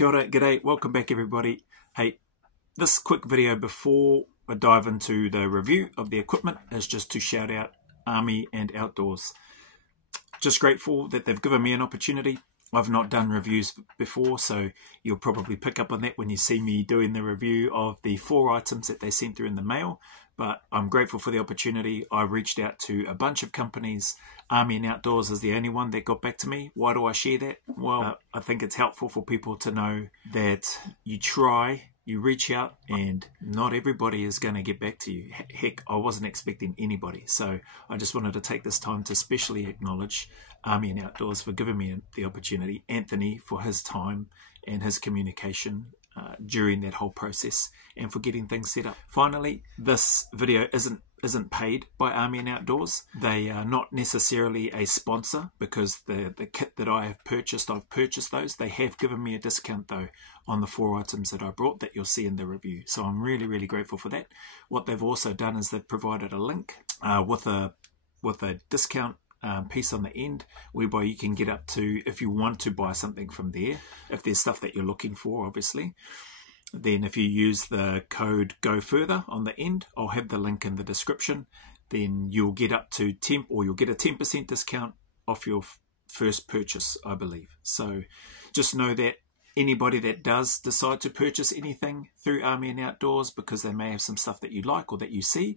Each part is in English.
Kia ora, g'day, welcome back everybody. Hey, this quick video before I dive into the review of the equipment is just to shout out Army and Outdoors. Just grateful that they've given me an opportunity. I've not done reviews before, so you'll probably pick up on that when you see me doing the review of the 4 items that they sent through in the mail. But I'm grateful for the opportunity. I reached out to a bunch of companies. Army and Outdoors is the only one that got back to me. Why do I share that? Well, I think it's helpful for people to know that you try, you reach out, and not everybody is going to get back to you. Heck, I wasn't expecting anybody. So I just wanted to take this time to especially acknowledge Army and Outdoors for giving me the opportunity, Anthony for his time and his communication during that whole process, and for getting things set up. Finally, this video isn't paid by Army and Outdoors. They are not necessarily a sponsor because the kit that I've purchased those. They have given me a discount though on the 4 items that I brought that you'll see in the review. So I'm really grateful for that. What they've also done is they've provided a link with a discount piece on the end whereby you can get up to, if you want to buy something from there, if there's stuff that you're looking for obviously, then if you use the code go further on the end, I'll have the link in the description, then you'll get up to 10, or you'll get a 10% discount off your first purchase, I believe. So just know that anybody that does decide to purchase anything through Army and Outdoors, because they may have some stuff that you like or that you see,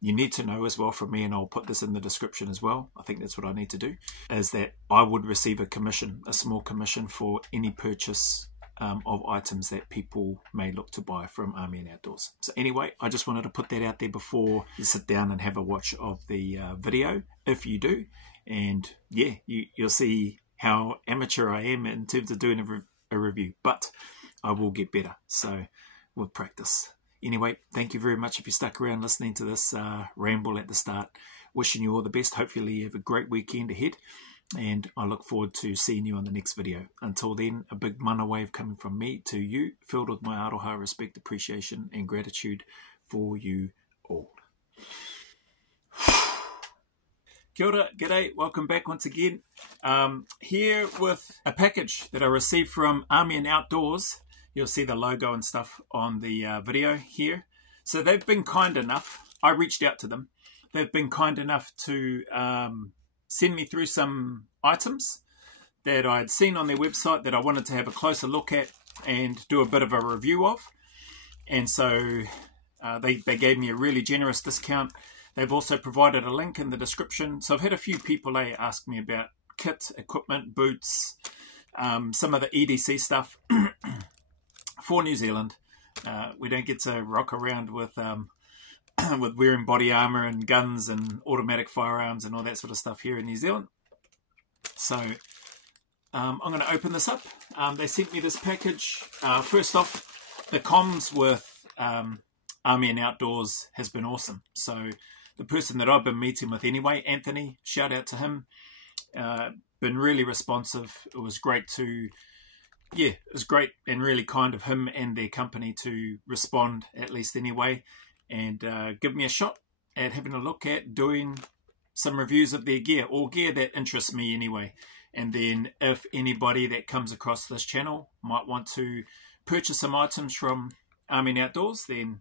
you need to know as well from me, and I'll put this in the description as well, I think that's what I need to do, is that I would receive a commission, a small commission for any purchase of items that people may look to buy from Army and Outdoors. So anyway, I just wanted to put that out there before you sit down and have a watch of the video, if you do. And yeah, you'll see how amateur I am in terms of doing a review, but I will get better, so with practice. Anyway, thank you very much if you stuck around listening to this ramble at the start. Wishing you all the best. Hopefully you have a great weekend ahead, and I look forward to seeing you on the next video. Until then, a big mana wave coming from me to you, filled with my aroha respect, appreciation and gratitude for you all. Kia ora, g'day, welcome back once again. Here with a package that I received from Army and Outdoors. You'll see the logo and stuff on the video here. So they've been kind enough, I reached out to them, they've been kind enough to send me through some items that I'd seen on their website that I wanted to have a closer look at and do a bit of a review of. And so they gave me a really generous discount. They've also provided a link in the description. So I've had a few people ask me about kit, equipment, boots, some of the EDC stuff. For New Zealand, we don't get to rock around with wearing body armor and guns and automatic firearms and all that sort of stuff here in New Zealand. So I'm going to open this up. They sent me this package. First off, the comms with Army and Outdoors has been awesome. So the person that I've been meeting with anyway, Anthony, shout out to him, been really responsive. It was great to... Yeah, it was great and really kind of him and their company to respond, at least anyway, and give me a shot at having a look at doing some reviews of their gear, or gear that interests me anyway. And then if anybody that comes across this channel might want to purchase some items from Army and Outdoors, then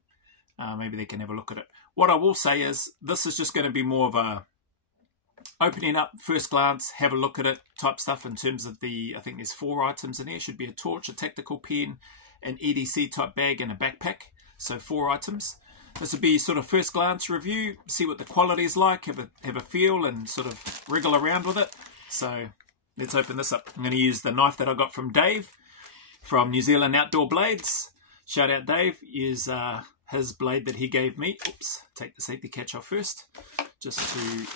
maybe they can have a look at it. What I will say is this is just going to be more of a opening up, first glance, have a look at it type stuff in terms of I think there's 4 items in there. Should be a torch, a tactical pen, an EDC type bag and a backpack. So 4 items. This will be sort of first glance review, see what the quality is like, have a feel and sort of wriggle around with it. So let's open this up. I'm going to use the knife that I got from Dave from New Zealand Outdoor Blades. Shout out Dave, use his blade that he gave me. Oops, take the safety catch off first, just to...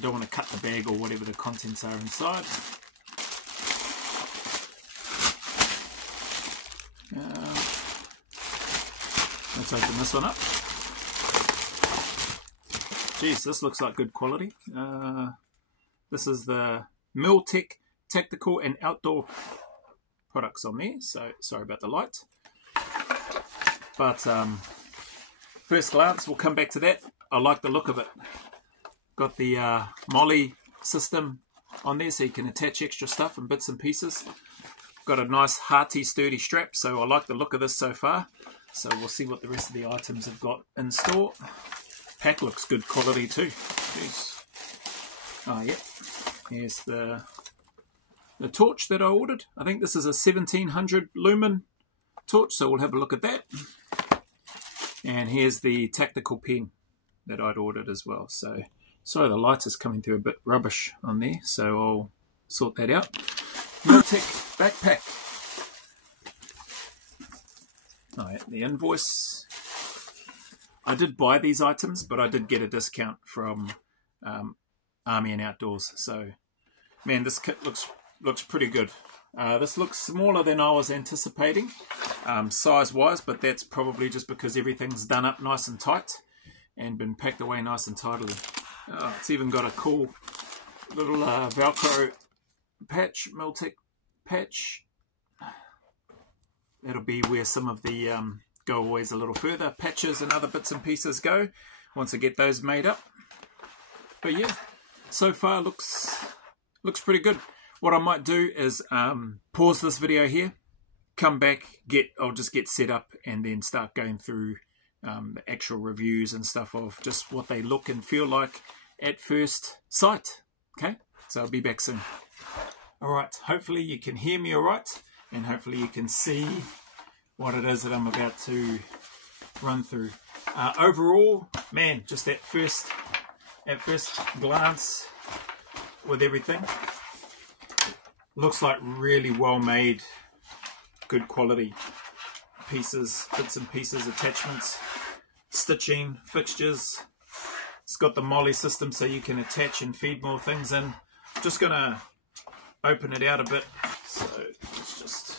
don't want to cut the bag or whatever the contents are inside. Let's open this one up. Geez, this looks like good quality. This is the Miltech Tactical and Outdoor products on there, so sorry about the light. But first glance, we'll come back to that. I like the look of it. Got the molly system on there so you can attach extra stuff and bits and pieces. got a nice hearty sturdy strap, so I like the look of this so far. So we'll see what the rest of the items have got in store. Pack looks good quality too. Jeez. Oh yeah, here's the torch that I ordered. I think this is a 1700 Lumen torch, so we'll have a look at that. And here's the tactical pen that I'd ordered as well. So sorry, the light is coming through a bit rubbish on there, so I'll sort that out. Miltech backpack. Oh yeah, the invoice. I did buy these items, but I did get a discount from Army and Outdoors. So, man, this kit looks pretty good. This looks smaller than I was anticipating, size-wise, but that's probably just because everything's done up nice and tight and been packed away nice and tidily. Oh, it's even got a cool little Velcro patch, Miltech patch. That'll be where some of the go always a little further patches and other bits and pieces go once I get those made up. But yeah, so far looks pretty good. What I might do is pause this video here, come back, I'll just get set up and then start going through the actual reviews and stuff of just what they look and feel like at first sight. Okay, so I'll be back soon. Alright, hopefully you can hear me alright, and hopefully you can see what it is that I'm about to run through. Overall, man, just at first glance with everything, looks like really well made, good quality pieces, bits and pieces, attachments, stitching, fixtures. It's got the molly system so you can attach and feed more things in. I'm just gonna open it out a bit, so let's just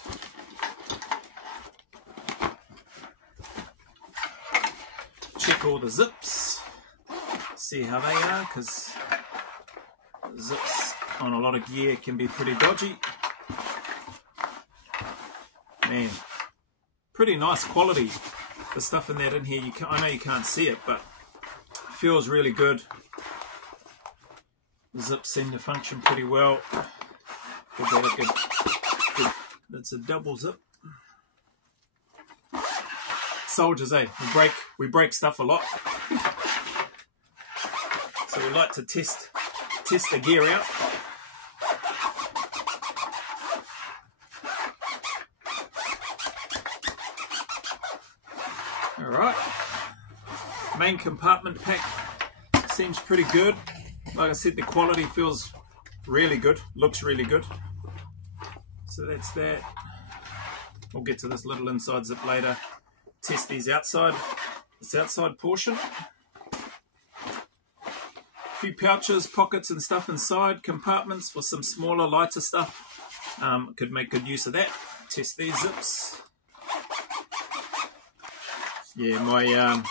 check all the zips, see how they are, because zips on a lot of gear can be pretty dodgy. Man, pretty nice quality. The stuff in that in here, I know you can't see it, but it feels really good. The zips seem to function pretty well. Give that a good, that's a double zip. Soldiers, eh? We break stuff a lot. So we like to test the gear out. Alright. Main compartment pack seems pretty good. Like I said, the quality feels really good, looks really good. So that's that. We'll get to this little inside zip later. Test these outside, this outside portion. A few pouches, pockets and stuff inside, compartments for some smaller, lighter stuff. Could make good use of that. Test these zips. Yeah,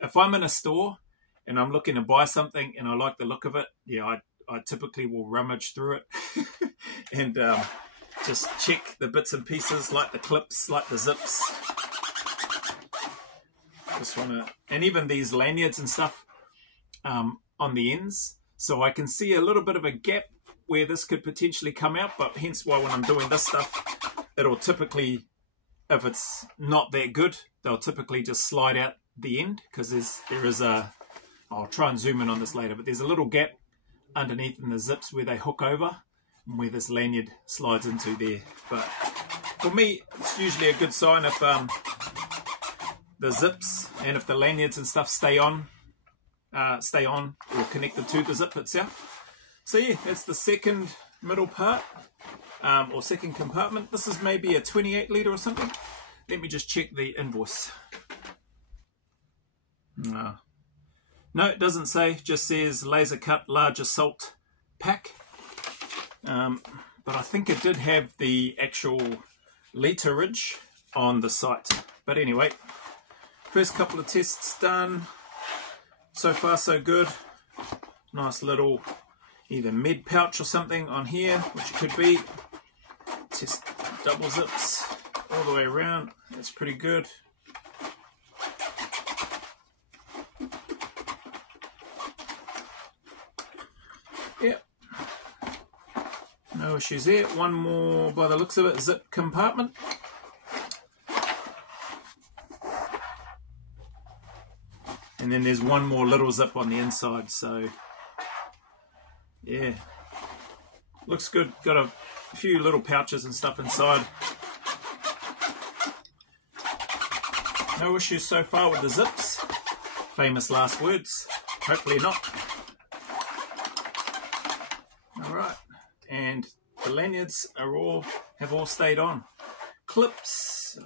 if I'm in a store and I'm looking to buy something and I like the look of it, yeah, I typically will rummage through it and just check the bits and pieces, like the clips, like the zips. Just wanna, and even these lanyards and stuff on the ends, so I can see a little bit of a gap where this could potentially come out, but hence why when I'm doing this stuff, it'll typically, if it's not that good, they'll typically just slide out the end, because there is a, I'll try and zoom in on this later, but there's a little gap underneath in the zips where they hook over and where this lanyard slides into there. But for me, it's usually a good sign if the zips and if the lanyards and stuff stay on or connected to the zip itself. So yeah, that's the second middle part, or second compartment. This is maybe a 28 litre or something. Let me just check the invoice. No, it doesn't say, just says laser cut large assault pack. But I think it did have the actual literage on the site. But anyway, first couple of tests done. So far so good. Nice little either med pouch or something on here, which it could be. Just double zips all the way around. That's pretty good. Yep. No No issues there. One more, by the looks of it, zip compartment. And then there's one more little zip on the inside, so yeah, looks good. Got a few little pouches and stuff inside. No issues so far with the zips. Famous last words. Hopefully not. Alright, and the lanyards are have all stayed on. Clips.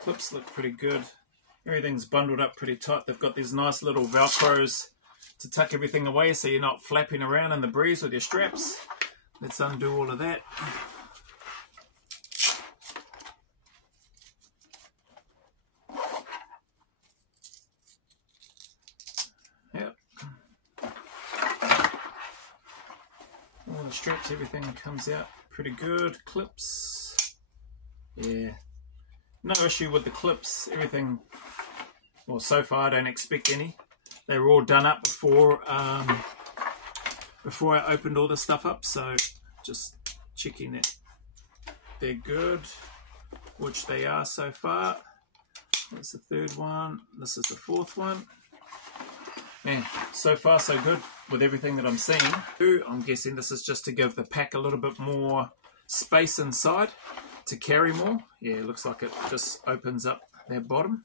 Clips look pretty good. Everything's bundled up pretty tight. They've got these nice little velcros to tuck everything away so you're not flapping around in the breeze with your straps. Let's undo all of that. Yep. All the straps, everything comes out pretty good. Clips. Yeah. No issue with the clips. Everything, well, so far I don't expect any. They were all done up before I opened all this stuff up, so just checking that they're good, which they are so far. That's the third one. This is the fourth one. Man, so far so good with everything that I'm seeing. I'm guessing this is just to give the pack a little bit more space inside to carry more. Yeah, it looks like it just opens up that bottom.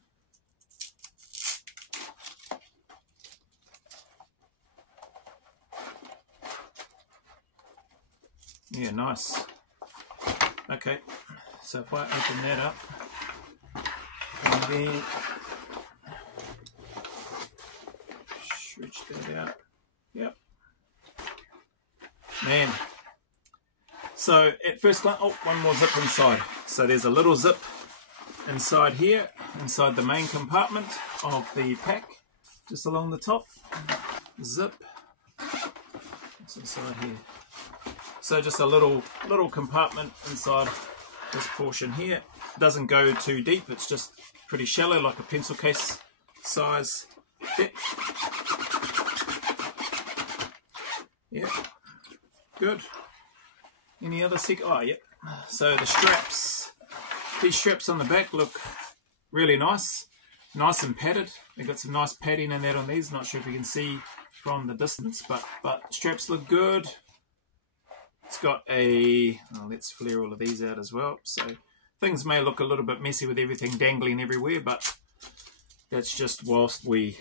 Yeah, nice. Okay, so if I open that up, and then stretch that out. Yep. Man. So at first glance, oh, one more zip inside. So there's a little zip inside here, inside the main compartment of the pack, just along the top. Zip. What's inside here? So just a little compartment inside this portion here. It doesn't go too deep, it's just pretty shallow, like a pencil case size depth. Yeah, good. Any other oh, yep. So the straps, these straps on the back look really nice and padded. They've got some nice padding in that on these. Not sure if you can see from the distance, but straps look good. It's got a, oh, let's flare all of these out as well. So things may look a little bit messy with everything dangling everywhere, but that's just whilst we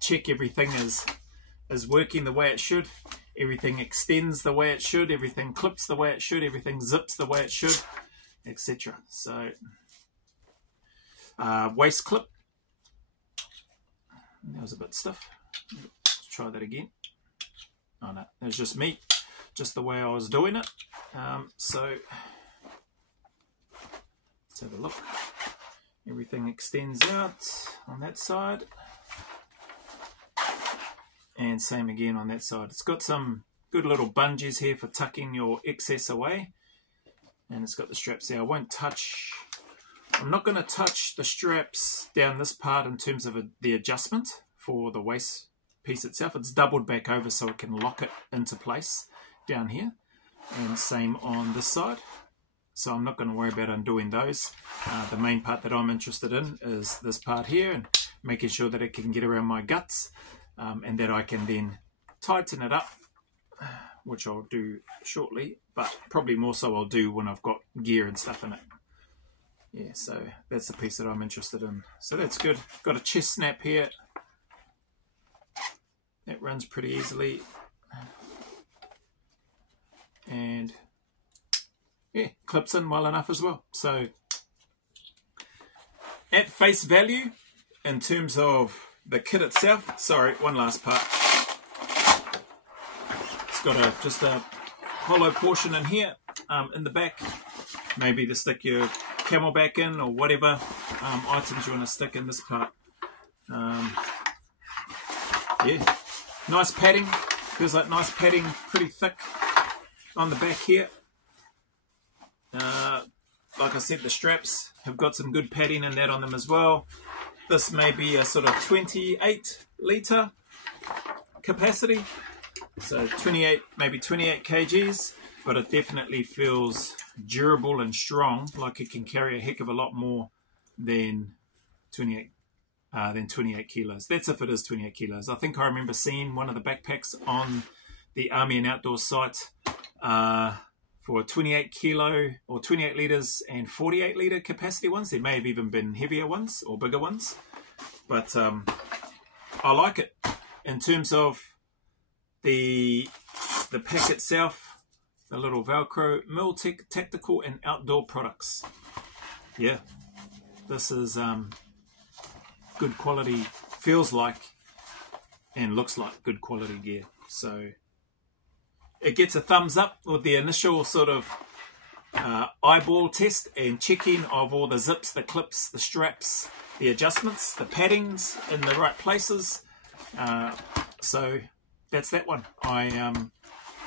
check everything is working the way it should. Everything extends the way it should, everything clips the way it should, everything zips the way it should, etc. So waist clip. That was a bit stiff. Let's try that again. Oh no, that's just me. Just the way I was doing it. So let's have a look. Everything extends out on that side. And same again on that side. It's got some good little bungees here for tucking your excess away. And it's got the straps there. I'm not going to touch the straps down this part in terms of the adjustment for the waist piece itself. It's doubled back over so it can lock it into place down here, and same on this side, so I'm not going to worry about undoing those. The main part that I'm interested in is this part here, and making sure that it can get around my guts, and that I can then tighten it up, which I'll do shortly, but probably more so I'll do when I've got gear and stuff in it. Yeah, so that's the piece that I'm interested in. So that's good. Got a chest snap here. That runs pretty easily. And yeah, clips in well enough as well. So at face value, in terms of the kit itself, sorry, one last part. It's got just a hollow portion in here, in the back, maybe to stick your camelback in or whatever items you want to stick in this part. Yeah, nice padding. Feels like nice padding, pretty thick on the back here. Like I said, the straps have got some good padding in that on them as well. This may be a sort of 28 litre capacity, so 28, maybe 28 kgs. but it definitely feels durable and strong, like it can carry a heck of a lot more than 28 kilos. That's if it is 28 kilos. I think I remember seeing one of the backpacks on the Army and Outdoors site for 28 kilo or 28 litres and 48 litre capacity ones. There may have even been heavier ones or bigger ones, but I like it. In terms of the pack itself, the little Velcro, Miltech tactical and outdoor products. Yeah, this is good quality, feels like and looks like good quality gear. So it gets a thumbs up with the initial sort of eyeball test and checking of all the zips, the clips, the straps, the adjustments, the paddings in the right places. So that's that one.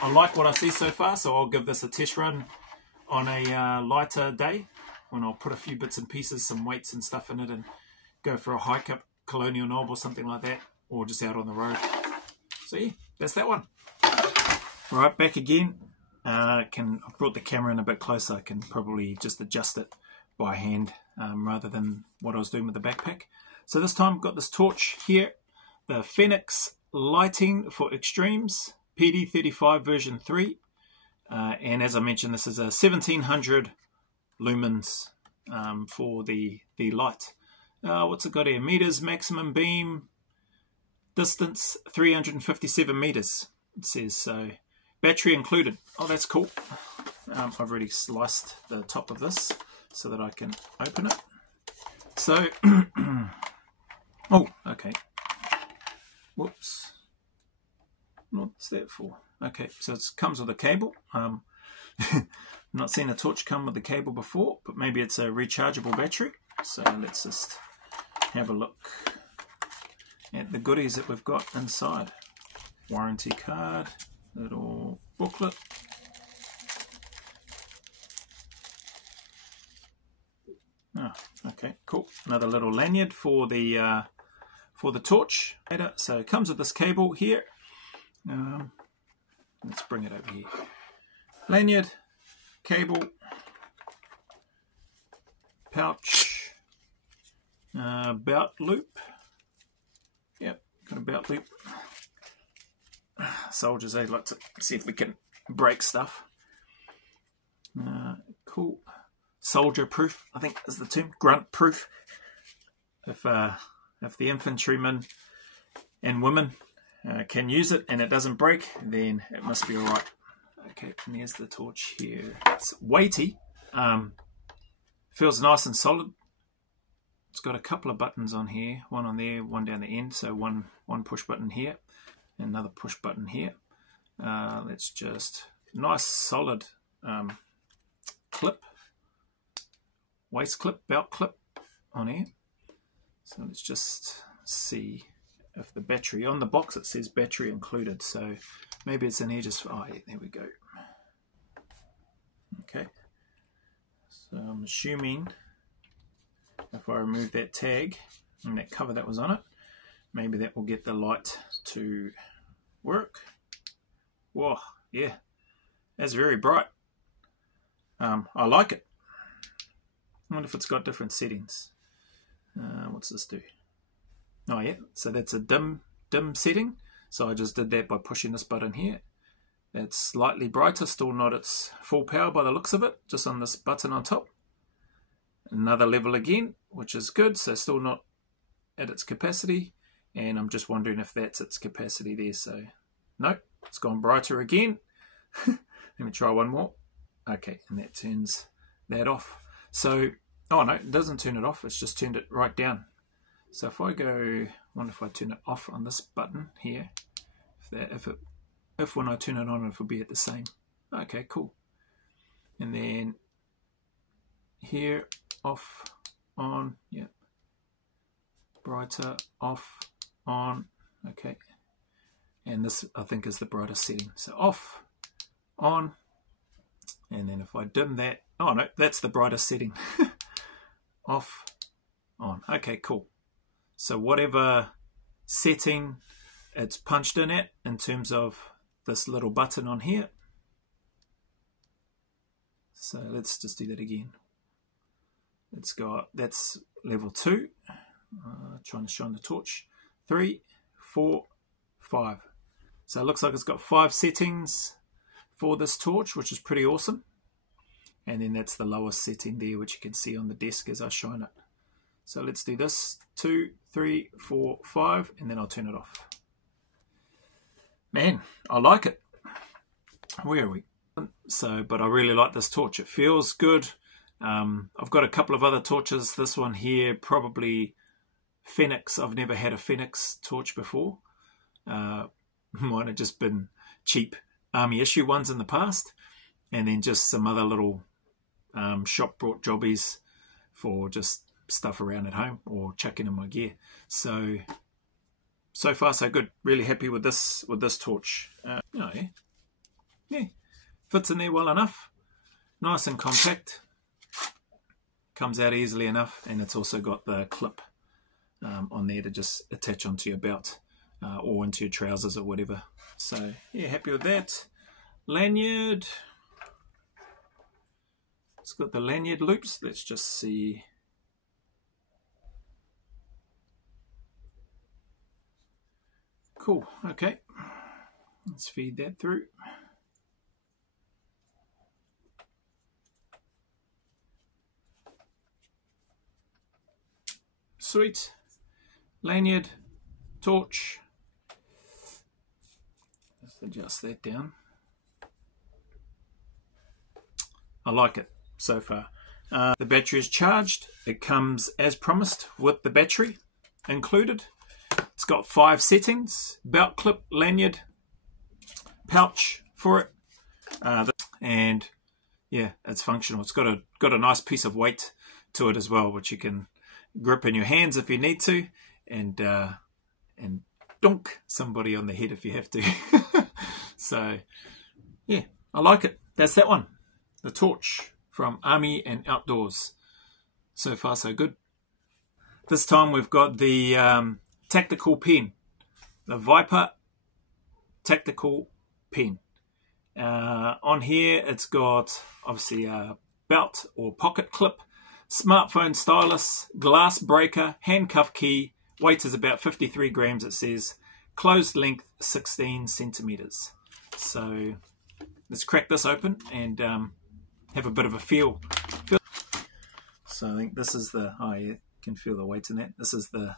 I like what I see so far, so I'll give this a test run on a lighter day when I'll put a few bits and pieces, some weights and stuff in it, and go for a hike up Colonial Knob or something like that, or just out on the road. So yeah, that's that one. Right, back again. I've brought the camera in a bit closer. I can probably just adjust it by hand rather than what I was doing with the backpack. So this time I've got this torch here, the Fenix Lighting for Extremes PD35 version 3. And as I mentioned, this is a 1700 lumens for the light. What's it got here? Meters, maximum beam, distance 357 meters, it says. So battery included. Oh, that's cool. I've already sliced the top of this so that I can open it. So, oh, okay. Whoops. What's that for? Okay, so it comes with a cable. I've not seen a torch come with a cable before, but maybe it's a rechargeable battery. So let's just have a look at the goodies that we've got inside. Warranty card, little booklet. Oh, okay, cool. Another little lanyard for the torch. So it comes with this cable here. Let's bring it over here. Lanyard, cable, pouch, belt loop. Yep, got a belt loop. Soldiers, they like to see if we can break stuff. Cool. Soldier proof, I think is the term. Grunt proof. If the infantrymen and women can use it and it doesn't break, then it must be alright. Okay, and there's the torch here. It's weighty. Feels nice and solid. It's got a couple of buttons on here. One on there, one down the end. So one push button here. Another push button here. Let's just nice solid clip, waist clip, belt clip on here. So let's just see if the battery on the box, it says battery included. So maybe it's in here just for, oh yeah, there we go. Okay. So I'm assuming if I remove that tag and that cover that was on it, maybe that will get the light to work. Whoa, yeah, that's very bright. I like it. I wonder if it's got different settings. What's this do? Oh yeah, so that's a dim setting. So I just did that by pushing this button here. That's slightly brighter, still not its full power by the looks of it, just on this button on top. Another level again, which is good, so still not at its capacity. And I'm just wondering if that's its capacity there. So, nope, it's gone brighter again. Let me try one more. Okay, and that turns that off. So, oh no, it doesn't turn it off. It's just turned it right down. So if I go, I wonder if I turn it off on this button here, if when I turn it on, it will be at the same. Okay, cool. And then here, off, on, yep. Brighter, off, on, okay. And this, I think, is the brightest setting. So off, on, and then if I dim that, oh no, that's the brightest setting. Off, on. Okay, cool. So whatever setting it's punched in at in terms of this little button on here, So let's just do that again. Let's go, that's level 2. Trying to shine the torch. 3, 4, 5. So it looks like it's got 5 settings for this torch, which is pretty awesome. And then that's the lowest setting there, which you can see on the desk as I shine it. So let's do this. 2, 3, 4, 5, and then I'll turn it off. Man, I like it. Where are we? So, but I really like this torch. It feels good. I've got a couple of other torches. This one here, probably Fenix. I've never had a Fenix torch before. Mine have just been cheap army issue ones in the past, and then just some other little shop brought jobbies for just stuff around at home or chucking in my gear. So far so good. Really happy with this torch. Yeah, fits in there well enough. Nice and compact. Comes out easily enough, and it's also got the clip on there to just attach onto your belt or into your trousers or whatever. So yeah, happy with that. Lanyard. It's got the lanyard loops. Let's just see. Cool. Okay. Let's feed that through. Sweet. Lanyard, torch. Let's adjust that down. I like it so far. The battery is charged. It comes as promised with the battery included. It's got 5 settings: belt clip, lanyard, pouch for it, and yeah, it's functional. It's got a nice piece of weight to it as well, which you can grip in your hands if you need to, and dunk somebody on the head if you have to. So yeah, I like it. That's that one, the torch from Army and Outdoors. So far so good. This time we've got the tactical pen, the Viper tactical pen. On here it's got obviously a belt or pocket clip, smartphone stylus, glass breaker, handcuff key. Weight is about 53 grams, it says. Closed length 16 centimeters. So let's crack this open and have a bit of a feel. So I think this is the, oh yeah, you can feel the weight in that. This is the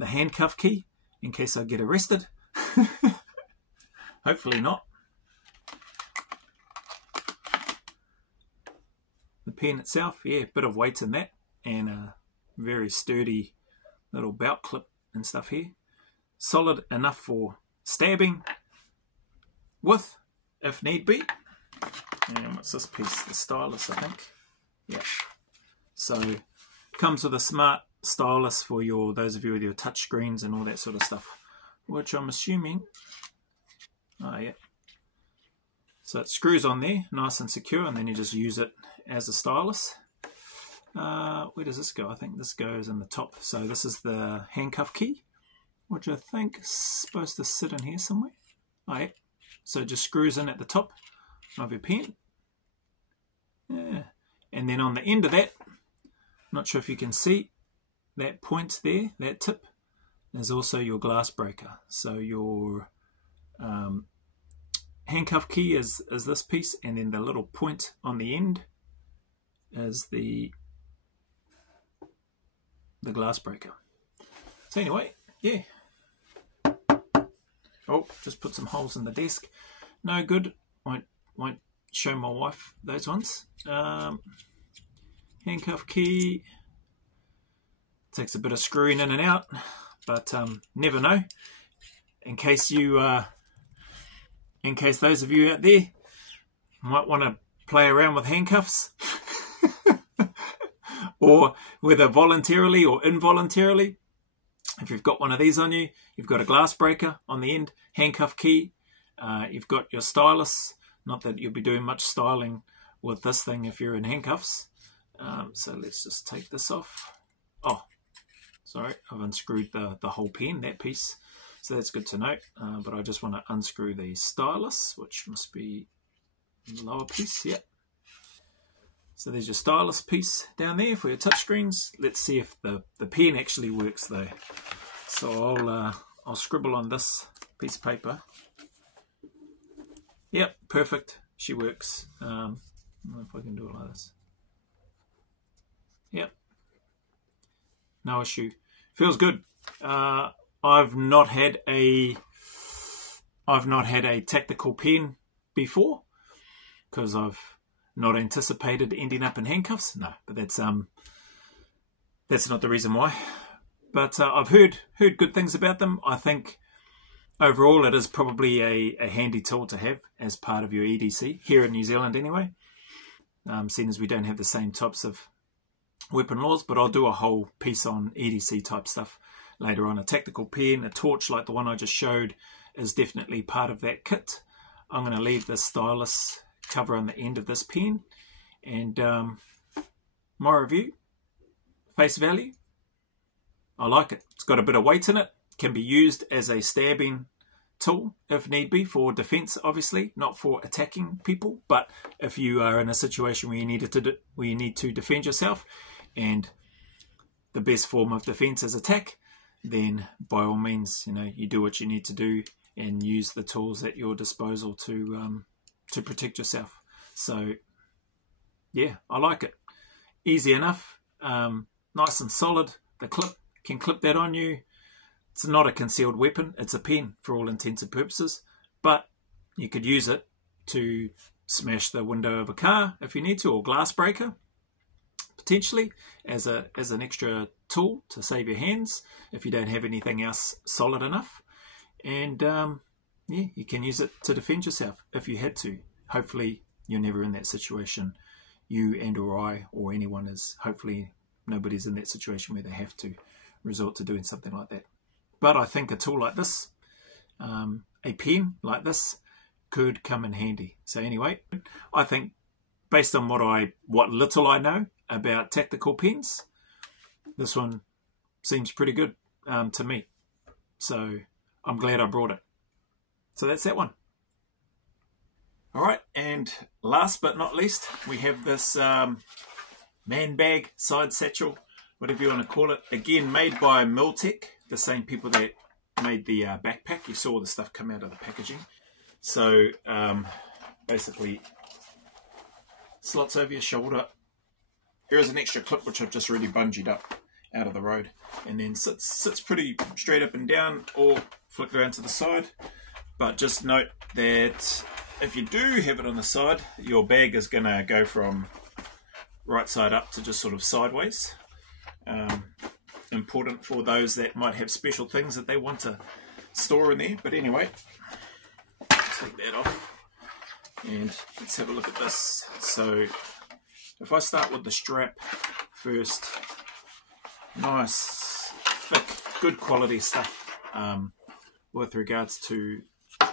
handcuff key in case I get arrested. Hopefully not. The pen itself, yeah, bit of weight in that, and a very sturdy little belt clip and stuff here. Solid enough for stabbing with, if need be. And what's this piece? The stylus, I think. Yeah. So comes with a smart stylus for your, those of you with your touch screens and all that sort of stuff, which I'm assuming, oh yeah. So it screws on there, nice and secure, and then you just use it as a stylus. Where does this go? I think this goes in the top. So this is the handcuff key, which I think is supposed to sit in here somewhere. Oh yeah. So it just screws in at the top of your pen. Yeah. And then on the end of that, not sure if you can see that point there, that tip, there's also your glass breaker. So your handcuff key is this piece, and then the little point on the end is the glass breaker. So anyway, yeah. Oh, just put some holes in the desk. No good. Won't show my wife those ones. Handcuff key. Takes a bit of screwing in and out, but never know. In case those of you out there might want to play around with handcuffs, or whether voluntarily or involuntarily, if you've got one of these on you, you've got a glass breaker on the end, handcuff key, you've got your stylus. Not that you'll be doing much styling with this thing if you're in handcuffs. So let's just take this off. Oh, sorry, I've unscrewed the whole pen, that piece. So that's good to know. But I just want to unscrew the stylus, which must be the lower piece. Yep. So there's your stylus piece down there for your touchscreens. Let's see if the pen actually works though. So I'll scribble on this piece of paper. Yep, perfect. She works. I don't know if I can do it like this. Yep. No issue. Feels good. I've not had a tactical pen before because I've not anticipated ending up in handcuffs. No, but that's not the reason why. But I've heard good things about them. I think overall it is probably a handy tool to have as part of your EDC here in New Zealand anyway. Seeing as we don't have the same types of weapon laws, but I'll do a whole piece on EDC type stuff later on. A tactical pen, a torch like the one I just showed is definitely part of that kit. I'm going to leave the stylus cover on the end of this pen, and my review, face value, I like it. It's got a bit of weight in it, can be used as a stabbing tool if need be, for defense obviously, not for attacking people, but if you are in a situation where you need to defend yourself and the best form of defense is attack, then by all means, you know, you do what you need to do and use the tools at your disposal to protect yourself. So yeah, I like it. Easy enough, nice and solid. The clip can clip that on you. It's not a concealed weapon, it's a pen for all intents and purposes, but you could use it to smash the window of a car if you need to, or glass breaker, potentially, as an extra tool to save your hands if you don't have anything else solid enough. And yeah, you can use it to defend yourself if you had to. Hopefully you're never in that situation, you and or I or anyone is. Hopefully nobody's in that situation where they have to resort to doing something like that. But I think a tool like this, a pen like this, could come in handy. So anyway, I think based on what little I know about tactical pens, this one seems pretty good to me. So I'm glad I brought it. So that's that one. All right, and last but not least, we have this man bag, side satchel, whatever you want to call it. Again, made by Miltech, the same people that made the backpack. You saw the stuff come out of the packaging. So basically slots over your shoulder. Here is an extra clip which I've just really bungeed up out of the road, and then sits pretty straight up and down, or flick around to the side. But just note that if you do have it on the side, your bag is going to go from right side up to just sort of sideways. Important for those that might have special things that they want to store in there. But anyway, take that off and let's have a look at this. So if I start with the strap first, nice, thick, good quality stuff with regards to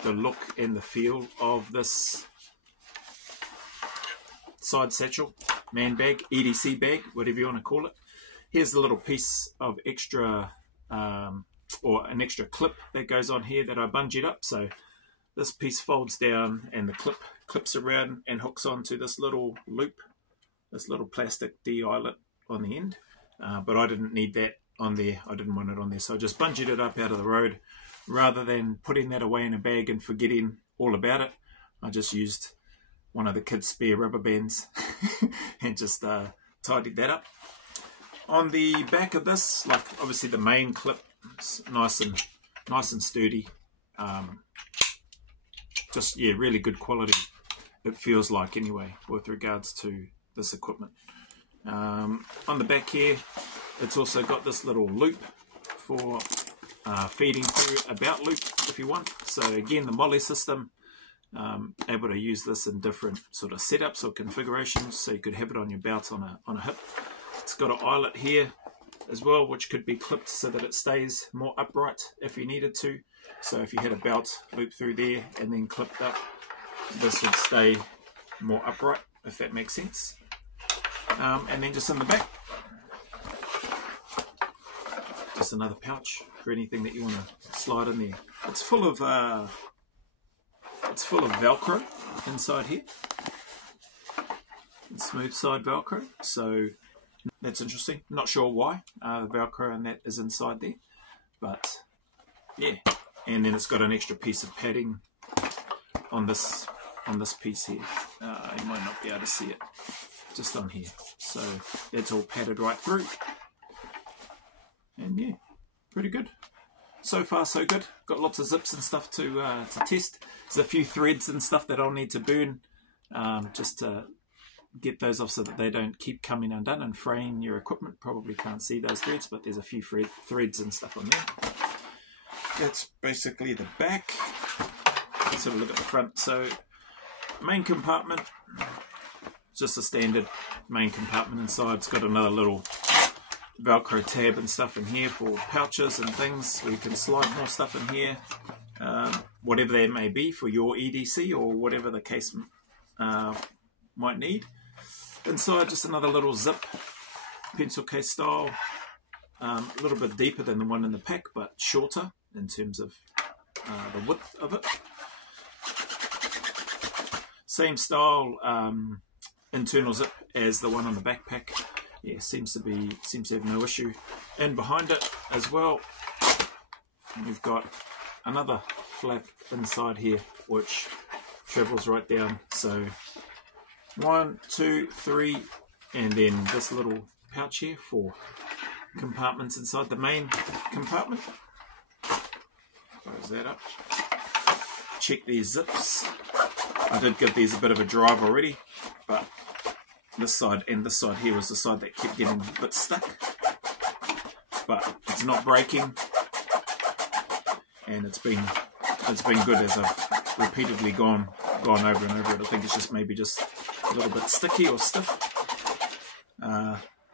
the look and the feel of this side satchel, man bag, EDC bag, whatever you want to call it. Here's the little piece of extra, or an extra clip that goes on here that I bungeed up. So this piece folds down and the clip clips around and hooks onto this little loop, this little plastic D eyelet on the end. But I didn't need that on there. I didn't want it on there. So I just bungeed it up out of the road. Rather than putting that away in a bag and forgetting all about it, I just used one of the kids' spare rubber bands and just tidied that up. On the back of this, like obviously the main clip, it's nice and sturdy. Just yeah, really good quality. It feels like anyway with regards to this equipment. On the back here, it's also got this little loop for feeding through a belt loop if you want. So again, the Molly system, able to use this in different sort of setups or configurations. So you could have it on your belt on a hip. It's got an eyelet here as well, which could be clipped so that it stays more upright if you needed to. So if you had a belt loop through there and then clipped up, this would stay more upright, if that makes sense. And then just in the back, just another pouch for anything that you want to slide in there. It's full of Velcro inside here. smooth side Velcro, so that's interesting. Not sure why the Velcro and that is inside there, but yeah. And then it's got an extra piece of padding on this piece here. You might not be able to see it, just on here. So that's all padded right through. And yeah, pretty good. So far so good. Got lots of zips and stuff to test. There's a few threads and stuff that I'll need to burn just to get those off so that they don't keep coming undone and fraying your equipment. Probably can't see those threads, but there's a few threads and stuff on there. That's basically the back. Let's have a look at the front. So main compartment, just a standard main compartment inside. It's got another little Velcro tab and stuff in here for pouches and things where you can slide more stuff in here, whatever that may be for your EDC or whatever the case might need. Inside, just another little zip, pencil case style, a little bit deeper than the one in the pack, but shorter in terms of the width of it. Same style internal zip as the one on the backpack. Yeah, seems to have no issue. And behind it as well, we've got another flap inside here which travels right down. So 1, 2, 3, and then this little pouch here, 4 compartments inside the main compartment. Close that up. Check these zips. I did give these a bit of a drive already, but this side and this side here was the side that kept getting a bit stuck, but it's not breaking, and it's been good as I've repeatedly gone over and over it. I think it's just maybe just a little bit sticky or stiff.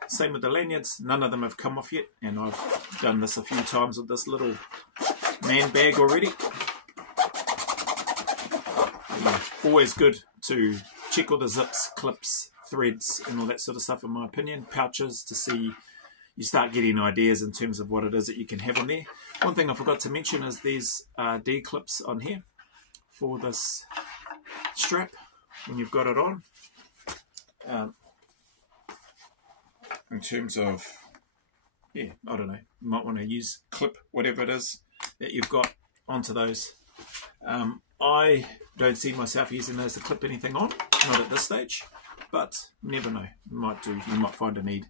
Same with the lanyards, none of them have come off yet, and I've done this a few times with this little man bag already. Yeah, always good to check all the zips, clips, threads and all that sort of stuff, in my opinion. Pouches, to see, you start getting ideas in terms of what it is that you can have on there. One thing I forgot to mention is these D-clips on here for this strap when you've got it on. In terms of, yeah, I don't know, you might want to use clip whatever it is that you've got onto those. I don't see myself using those to clip anything on, not at this stage, but never know, you might find a need.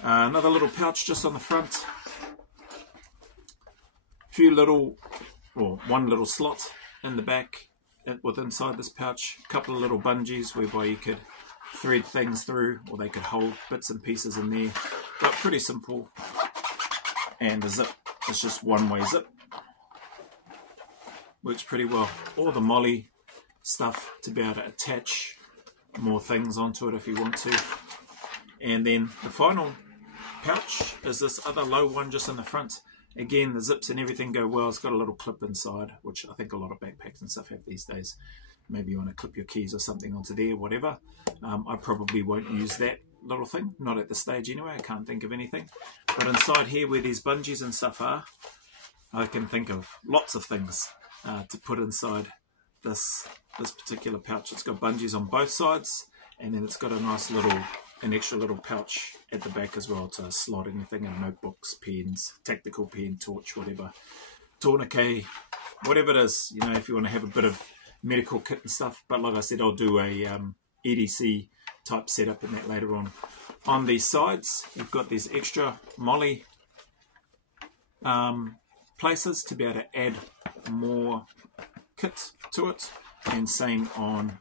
Another little pouch just on the front, one little slot in the back with inside this pouch, a couple of little bungees whereby you could thread things through, or they could hold bits and pieces in there, but pretty simple. And the zip is just one-way zip, works pretty well. All the molly stuff to be able to attach more things onto it if you want to. And then the final pouch is this other low one just in the front. Again, the zips and everything go well. It's got a little clip inside, which I think a lot of backpacks and stuff have these days. Maybe you want to clip your keys or something onto there, whatever. I probably won't use that little thing, not at this stage anyway. I can't think of anything. But inside here where these bungees and stuff are, I can think of lots of things to put inside this particular pouch. It's got bungees on both sides, and then it's got a nice an extra little pouch at the back as well to slot anything in, notebooks, pens, tactical pen, torch, whatever, tourniquet, whatever it is, you know, if you want to have a bit of medical kit and stuff. But like I said, I'll do a EDC type setup in that later on. On these sides, you've got these extra molly places to be able to add more kit to it, and same on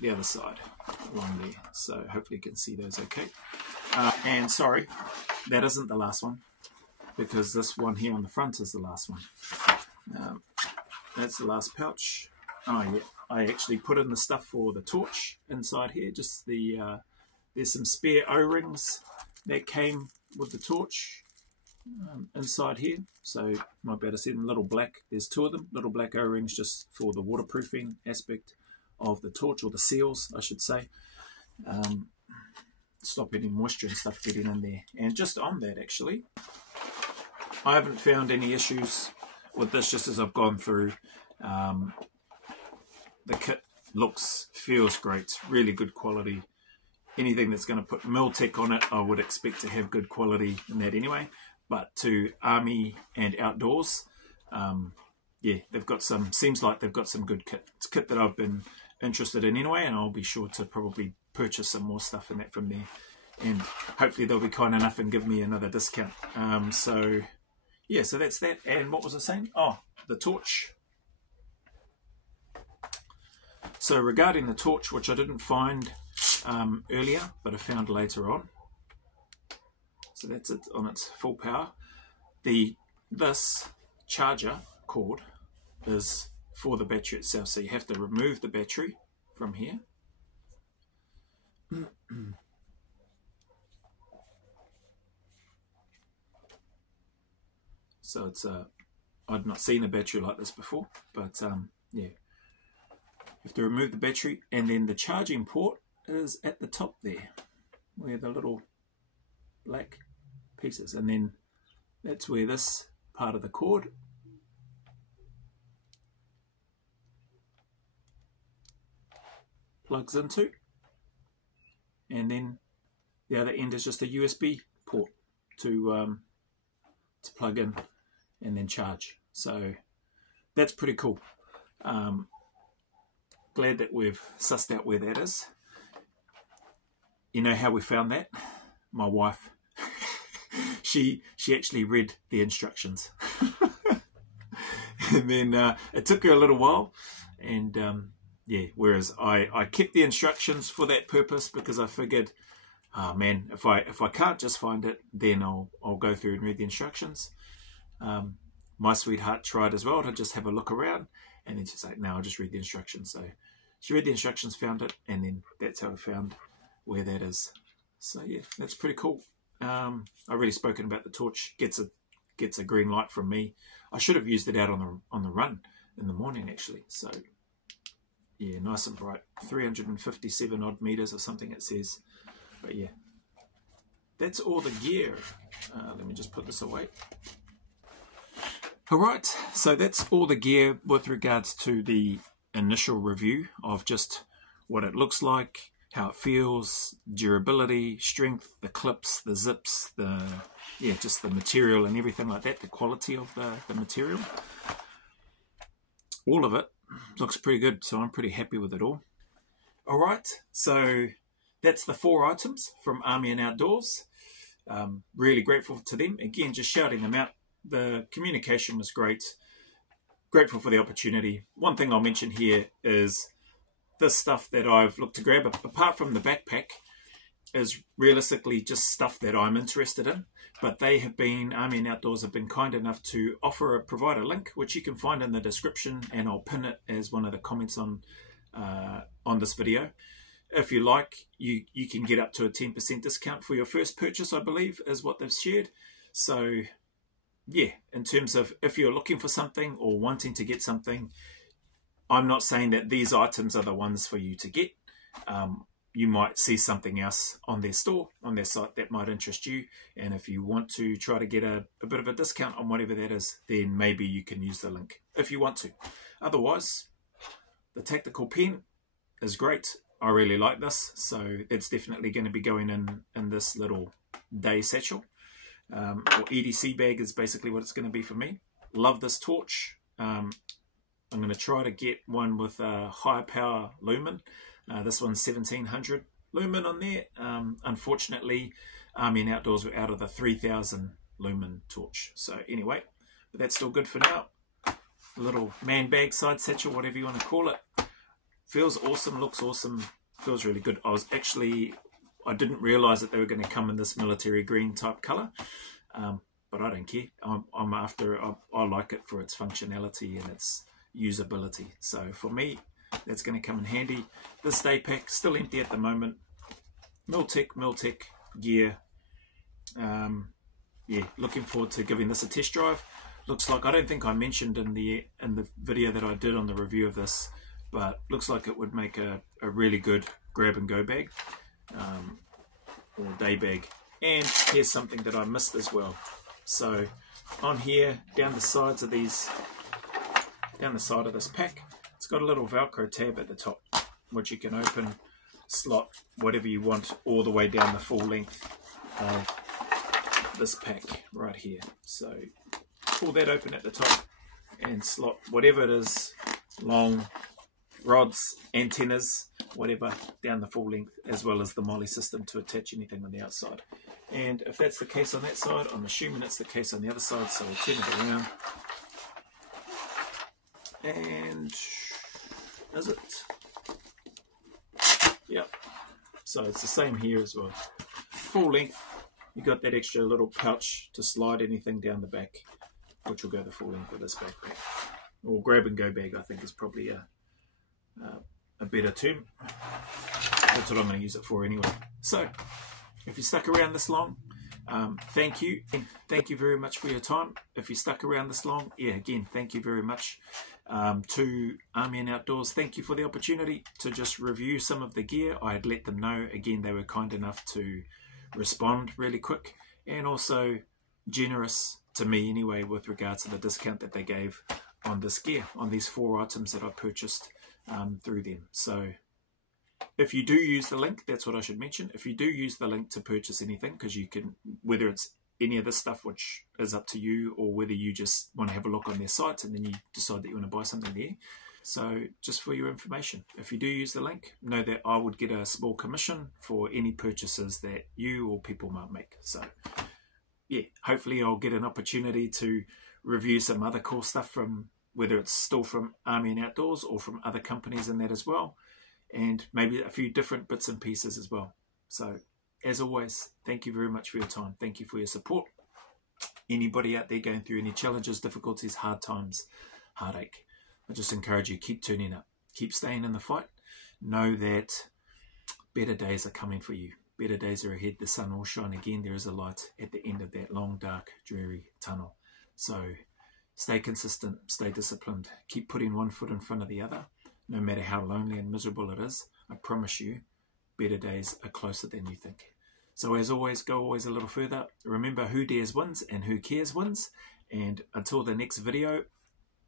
the other side along there. So hopefully you can see those okay. And sorry, that isn't the last one, because this one here on the front is the last one. That's the last pouch. Oh yeah, I actually put in the stuff for the torch inside here. Just there's some spare O-rings that came with the torch inside here. So you might be able to see them, little black. There's 2 of them, little black O-rings, just for the waterproofing aspect of the torch, or the seals, I should say. Stop any moisture and stuff getting in there. And just on that, actually, I haven't found any issues with this, just as I've gone through the kit looks, feels great, really good quality. Anything that's going to put Miltech on it, I would expect to have good quality in that anyway. But to Army and Outdoors, yeah, they've got some, seems like they've got some good kit. It's kit that I've been interested in anyway, and I'll be sure to probably purchase some more stuff in that from there. And hopefully they'll be kind enough and give me another discount. So, yeah, so that's that. And what was I saying? Oh, the torch. So regarding the torch, which I didn't find earlier, but I found later on. So that's it on its full power. This charger cord is for the battery itself, so you have to remove the battery from here. So it's I'd not seen a battery like this before, but yeah, you have to remove the battery, and then the charging port is at the top there, where the little black pieces, and then that's where this part of the cord plugs into, and then the other end is just a USB port to plug in and then charge. So that's pretty cool. Glad that we've sussed out where that is. You know how we found that? My wife, she actually read the instructions. And then it took her a little while, and yeah, whereas I kept the instructions for that purpose, because I figured, oh man, if I can't just find it, then I'll go through and read the instructions. My sweetheart tried as well to just have a look around, and then she's like, no, I'll just read the instructions. So she read the instructions, found it, and then that's how I found where that is. So yeah, that's pretty cool. I've already spoken about the torch. Gets a green light from me. I should have used it out on the run in the morning actually. So yeah, nice and bright. 357 odd meters or something it says. But yeah, that's all the gear. Let me just put this away. Alright, so that's all the gear with regards to the initial review of just what it looks like, how it feels, durability, strength, the clips, the zips, just the material and everything like that, the quality of the material. All of it looks pretty good, so I'm pretty happy with it all. Alright, so that's the 4 items from Army and Outdoors. Really grateful to them. Again, just shouting them out. The communication was great. Grateful for the opportunity. One thing I'll mention here is this stuff that I've looked to grab, apart from the backpack, is realistically just stuff that I'm interested in. But they have been, Army and Outdoors have been kind enough to provide a link, which you can find in the description, and I'll pin it as one of the comments on this video. If you like, you can get up to a 10% discount for your first purchase, I believe, is what they've shared. So yeah, in terms of if you're looking for something or wanting to get something, I'm not saying that these items are the ones for you to get. You might see something else on their store, on their site, that might interest you. And if you want to try to get a bit of a discount on whatever that is, then maybe you can use the link if you want to. Otherwise, the tactical pen is great. I really like this. So it's definitely going to be going in this little day satchel. Or EDC bag is basically what it's going to be for me. Love this torch. I'm going to try to get one with a high power Lumen. This one's 1700 Lumen on there. Unfortunately, Army and Outdoors were out of the 3000 Lumen torch. So anyway, but that's still good for now. A little man bag, side satchel, whatever you want to call it. Feels awesome, looks awesome, feels really good. I didn't realise that they were going to come in this military green type colour, but I don't care. I like it for its functionality and its usability. So for me, that's going to come in handy. This day pack, still empty at the moment. Miltech gear. Yeah, looking forward to giving this a test drive. Looks like, I don't think I mentioned in the video that I did on the review of this, but looks like it would make a really good grab and go bag. Or day bag. And here's something that I missed as well. So on here, down the side of this pack, it's got a little Velcro tab at the top. which you can open, slot whatever you want all the way down the full length of this pack right here. So pull that open at the top and slot whatever it is, long rods, antennas, whatever, down the full length, as well as the molly system to attach anything on the outside. And if that's the case on that side, I'm assuming it's the case on the other side, so we'll turn it around. And is it? Yep. So it's the same here as well. Full length. You got that extra little pouch to slide anything down the back, which will go the full length of this backpack. Or grab and go bag, I think, is probably a better term. That's what I'm going to use it for anyway. So if you stuck around this long, thank you. Thank you very much for your time. If you stuck around this long, yeah, again, thank you very much. To Army and Outdoors, thank you for the opportunity to just review some of the gear. I had let them know. Again, they were kind enough to respond really quick, and also generous to me anyway with regards to the discount that they gave on this gear, on these 4 items that I purchased through them. So if you do use the link, that's what I should mention. If you do use the link to purchase anything, because you can, whether it's any of this stuff, which is up to you, or whether you just want to have a look on their sites and then you decide that you want to buy something there. So just for your information, if you do use the link, know that I would get a small commission for any purchases that you or people might make. So yeah, hopefully I'll get an opportunity to review some other cool stuff from, whether it's still from Army and Outdoors or from other companies in that as well, and maybe a few different bits and pieces as well. So as always, thank you very much for your time. Thank you for your support. Anybody out there going through any challenges, difficulties, hard times, heartache, I just encourage you, keep turning up. Keep staying in the fight. Know that better days are coming for you. Better days are ahead. The sun will shine again. There is a light at the end of that long, dark, dreary tunnel. So stay consistent, stay disciplined. Keep putting one foot in front of the other. No matter how lonely and miserable it is, I promise you, better days are closer than you think. So as always, go always a little further. Remember, who dares wins and who cares wins. And until the next video,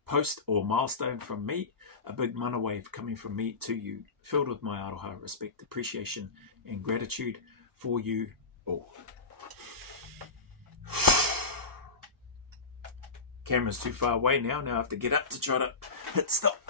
post or milestone from me, a big mana wave coming from me to you, filled with my aroha, respect, appreciation, and gratitude for you all. Camera's too far away now. Now I have to get up to try to hit stop.